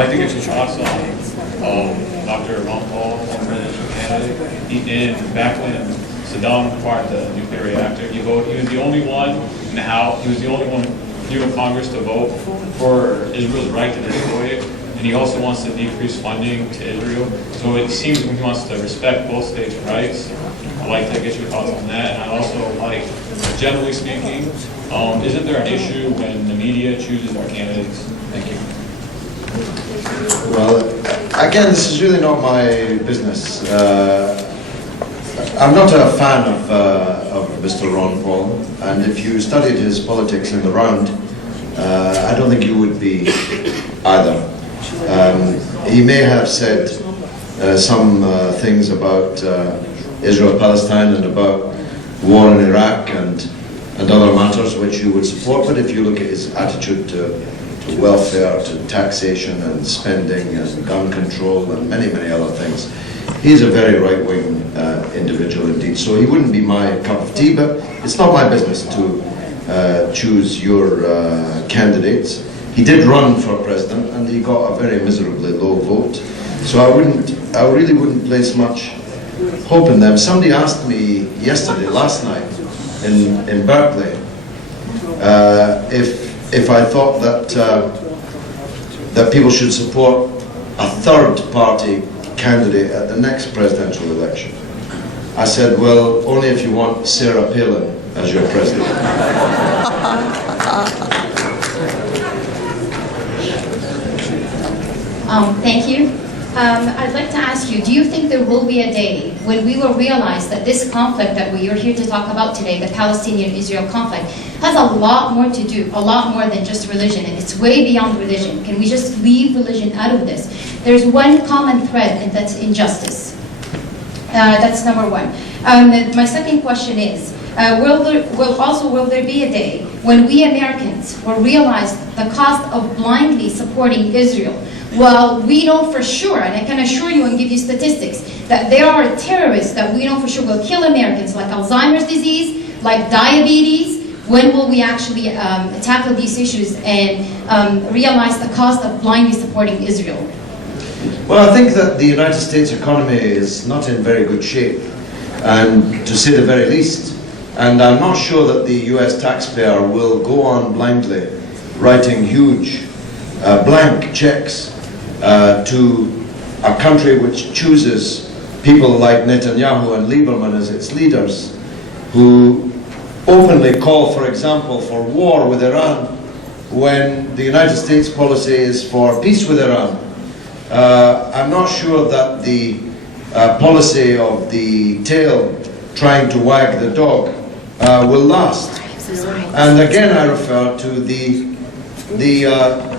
like to get your thoughts on Dr. Ron Paul, former presidential candidate. Back when Saddam acquired the nuclear reactor, he was the only one in the House. He was the only one here in Congress to vote for Israel's right to destroy it. And he also wants to decrease funding to Israel. So it seems he wants to respect both states' rights. I'd like to get your thoughts on that. And I also like, generally speaking, isn't there an issue when the media chooses our candidates? Thank you. Well, again, this is really not my business. I'm not a fan of Mr. Ron Paul, and if you studied his politics in the round, I don't think you would be either. He may have said some things about Israel-Palestine and about war in Iraq and other matters which you would support, but if you look at his attitude to welfare, to taxation and spending and gun control and many, many other things, he's a very right-wing individual indeed. So he wouldn't be my cup of tea, but it's not my business to choose your candidates. He did run for president and he got a very miserably low vote. So I really wouldn't place much hope in them. Somebody asked me last night in Berkeley, if I thought that people should support a third-party candidate at the next presidential election. I said, well, only if you want Sarah Palin as your president. Thank you. I'd like to ask you, do you think there will be a day when we will realize that this conflict that we are here to talk about today, the Palestinian-Israel conflict, has a lot more to do, a lot more than just religion, and it's way beyond religion. Can we just leave religion out of this? There's one common thread, and that's injustice. That's number one. My second question is, will there be a day when we Americans will realize the cost of blindly supporting Israel? Well, we know for sure, and I can assure you and give you statistics, that there are terrorists that we know for sure will kill Americans, like Alzheimer's disease, like diabetes. When will we actually tackle these issues and realize the cost of blindly supporting Israel? Well, I think that the United States economy is not in very good shape, and to say the very least. And I'm not sure that the US taxpayer will go on blindly writing huge blank checks to a country which chooses people like Netanyahu and Lieberman as its leaders, who openly call, for example, for war with Iran when the United States policy is for peace with Iran. I'm not sure that the policy of the tail trying to wag the dog will last. And again, I refer to the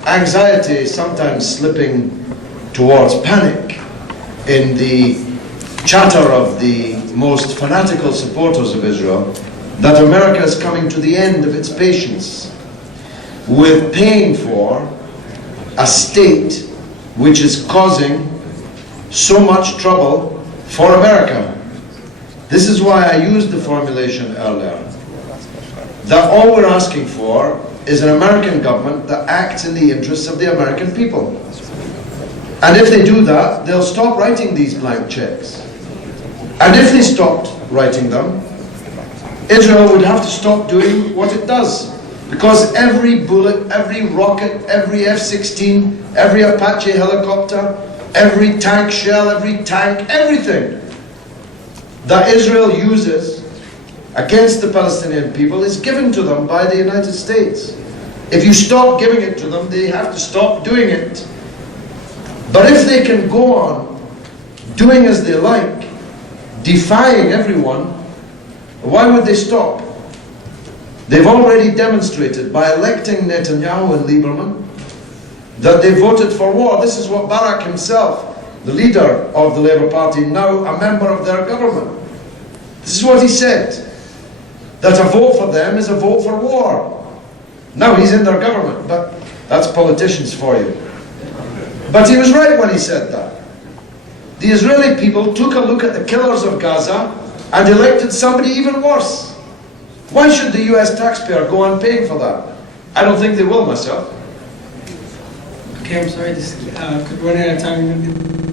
anxiety sometimes slipping towards panic in the chatter of the most fanatical supporters of Israel, that America is coming to the end of its patience with paying for a state which is causing so much trouble for America. This is why I used the formulation earlier, that all we're asking for is an American government that acts in the interests of the American people. And if they do that, they'll stop writing these blank checks. And if they stopped writing them, Israel would have to stop doing what it does. Because every bullet, every rocket, every F-16, every Apache helicopter, every tank shell, every tank, everything that Israel uses against the Palestinian people is given to them by the United States. If you stop giving it to them, they have to stop doing it. But if they can go on doing as they like, defying everyone, why would they stop? They've already demonstrated by electing Netanyahu and Lieberman that they voted for war. This is what Barak himself, the leader of the Labour Party, now a member of their government, this is what he said, that a vote for them is a vote for war. Now he's in their government, but that's politicians for you. But he was right when he said that. The Israeli people took a look at the killers of Gaza and elected somebody even worse. Why should the US taxpayer go on paying for that? I don't think they will, myself. Okay, I'm sorry, this, we're running out of time.